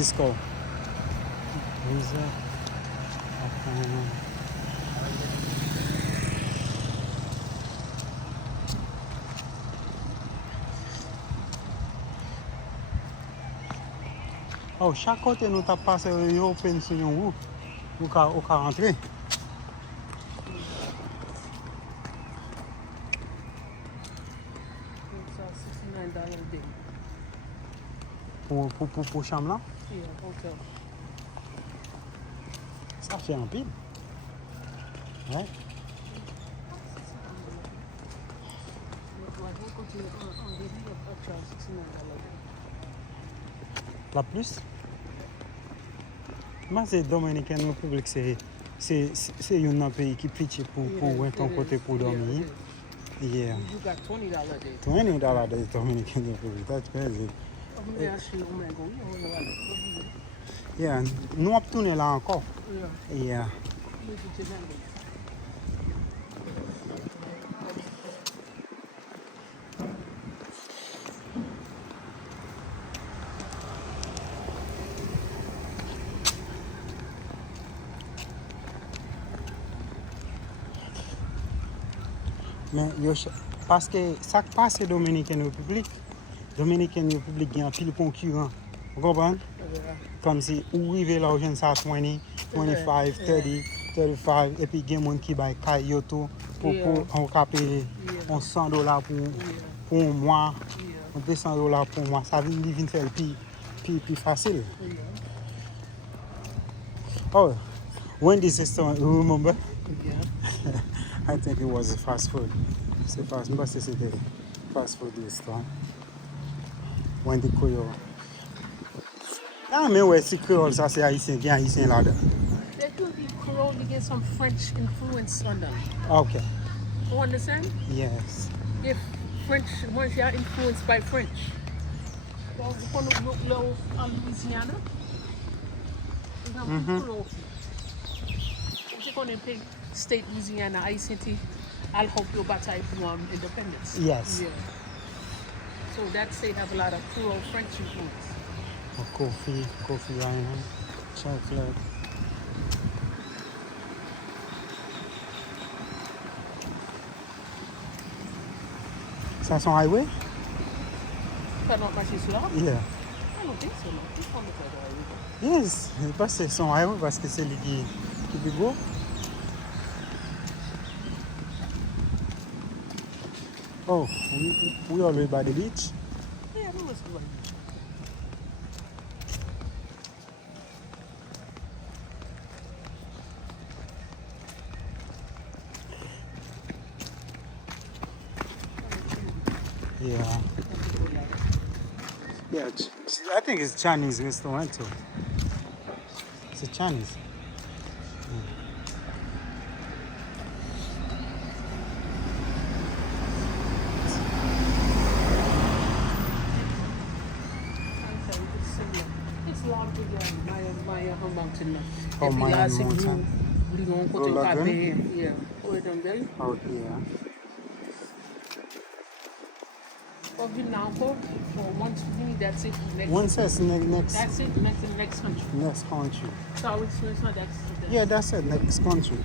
this called? Visa. Oh, chaque côté nous t'a passé open sur une roue. Ou ka rentrer. $69 a day. Pour chambre là? Yeah, hotel. Ça fait un pile. Ouais. La plus? Moi, c'est Dominican Republic, c'est un pays qui pitch pour ton côté pour dormir. Yeah. You got $20 a day. $20 a day Dominican Republic, that's crazy. Yeah, nous on tourné là encore. Yeah. Mais parce que ça qui passe Dominican Republic gagne un pile concurrent. Vous comprenez? Comme si où arriver là, je ça 20, 25, 30, 35 et puis il y a des gens qui baillent Kayoto pour on payer $100 pour un mois, $200 pour un mois. Ça vient faire plus facile. Oh, when this restaurant, you remember? Yeah. I think it was a fast food. C'est fast, but c'était fast food restaurant. When the Creole. Ah, mais ouais, c'est Creole, ça c'est haïtien, bien haïtien là-dedans. There could be Creole, you get some French influence on them. Okay. You understand? Yes. If French, once you are influenced by French. Well, you want to look low on Louisiana. You have Creole. If you're going to take state Louisiana, ICT, I'll help you bataille for independence. Yes. Yeah. So that state have a lot of Creole French influence. Coffee island, chocolate. Ça son highway? Ça not passer sur là? Yeah. I don't think so. No. It's on the highway. Yes, parce que c'est son highway parce que c'est lui qui est beau. Oh, we already by the beach? Yeah, we must be right. Yeah. Yeah, I think it's Chinese restaurant too. It's a Chinese. It's larger than Maya Mountain. Oh, Maya Mountain. Yeah. Oh, yeah. Now, for once that's it. Next, One says next. That's it. Next country. Next country. So it's not that. Yeah, that's it. Next country.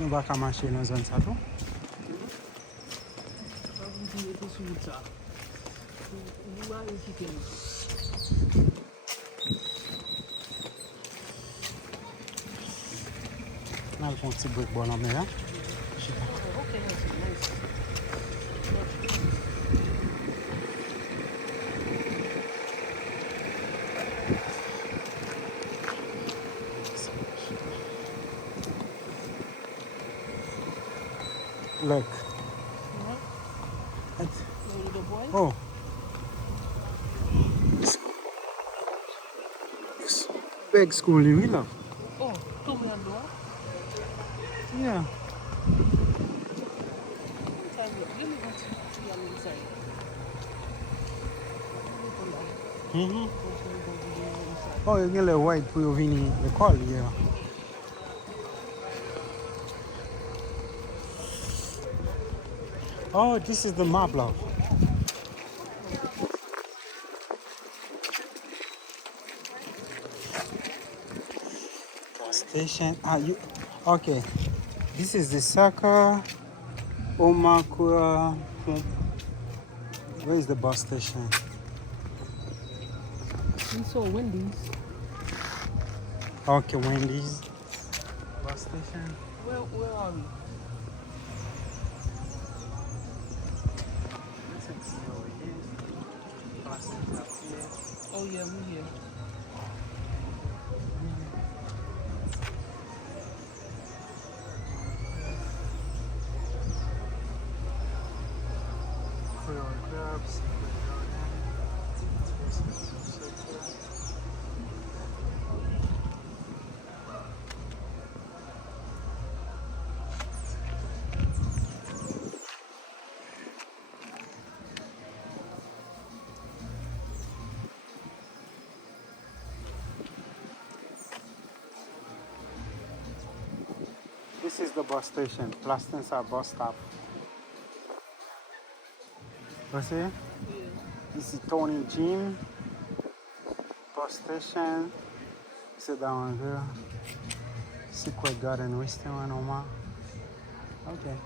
Nou ba ka mache nan zon sa tou? Nan fon ti brek bon an me ya. Look. Yeah. It's- The little boy. oh. Big school we love. Oh, two me and door. Yeah. Give me what you have inside. Mm-hmm. Oh, you get a white for your vini, the call, yeah. Oh, this is the map, love. Station. Ah, you. Okay. This is the Saka Omakura. Where is the bus station? We saw Wendy's. Okay, Wendy's. Bus station. Where are we? Oh yeah, we here. This is the bus station, Placencia bus stop. You see? Yeah. This is Tony Gym bus station. Sit down here. Secret Garden Restaurant, Oma. Okay.